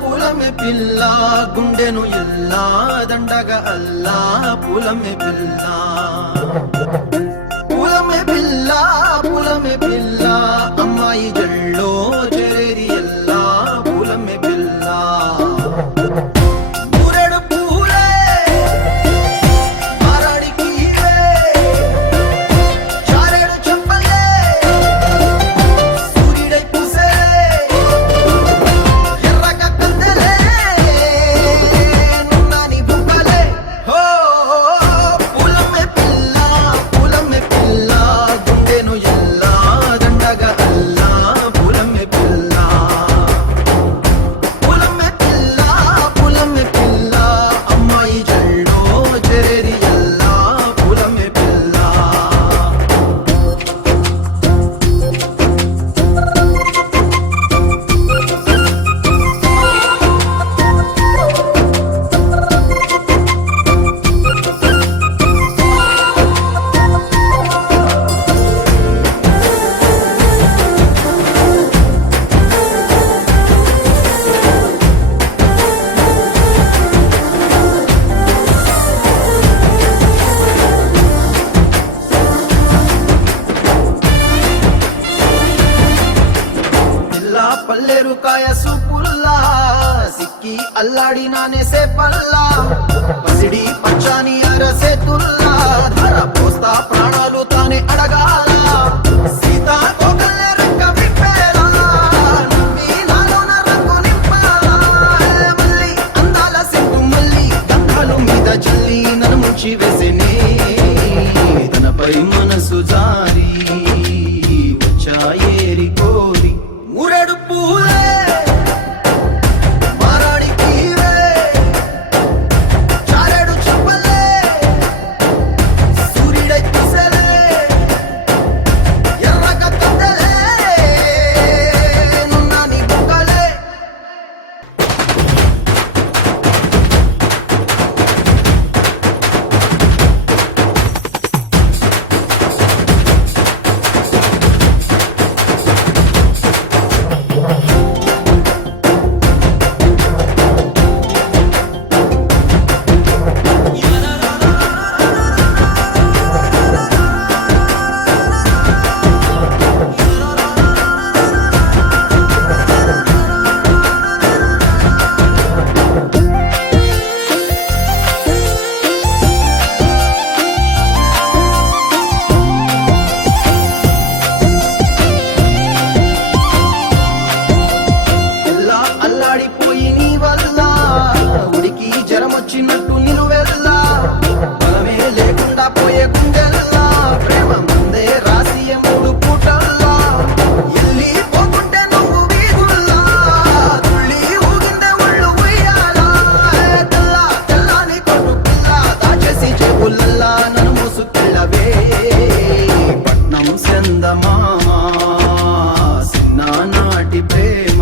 పూలమే పిల్ల గుండెను ఎల్లా దండగా అల్లా పూలమే పిల్ల పూలమే పిల్ల అమ్మాయి జల్లో చేరేది ఎల్లా పూలమే పిల్ల పూరెడు పూలే మారాడికి చారెడు చెప్పలే సూర్యుడై పూసే ఎర్రగా కందలే నున్నాని బుక్కలే హో పూలమే పిల్ల గుండెను ఎల్లా దండగా అల్లా పూలమే పిల్ల అమ్మాయి జల్లో చేరేది ఎల్లా పూలమే పిల్ల పల్లెరు కాయ సూపుల్లా సిక్కి అల్లాడి నానేసే పల్లా పసిడి పచ్చాని అరసే తుల్లా ధర పోస్తా ప్రాణాలు తానే అడగాల సీతా కోకల్లే రెక్క విప్పేలా నమ్మి నాలోన రంగు నింపాలా మళ్ళీ అందాల సిగ్గు మళ్ళీ గంధాలు మీద జల్లి నన్ను ముంచి వేసేనే తనపై మనసు జారి వచ్చాయేరి కోరి మూరెడు పూలే మారాడికి చారెడు చెప్పలే సూర్యుడై పూసలే ఎర్రగా కందలే నున్నాని బుక్కలే అల్లాడిపోయి నీ వల్ల ఉడికి జ్వరమొచ్చినట్టు నిలువెల్లా బలమే లేకుండా పోయే గుండెల్లా ప్రేమ ముందే రాసియ మూడు పూటల్లా ఎల్లి పోకుంటే నువ్వు వీధుల్లా తుళ్ళి ఊగిందే ఒళ్ళు ఉయ్యాలా తెల్లాని కొట్టు పిల్ల దాచేసి చెవులల్లా నన్ను మూసుకెళ్ళవే పట్నం చందమామా చిన్ననాటి ప్రేమ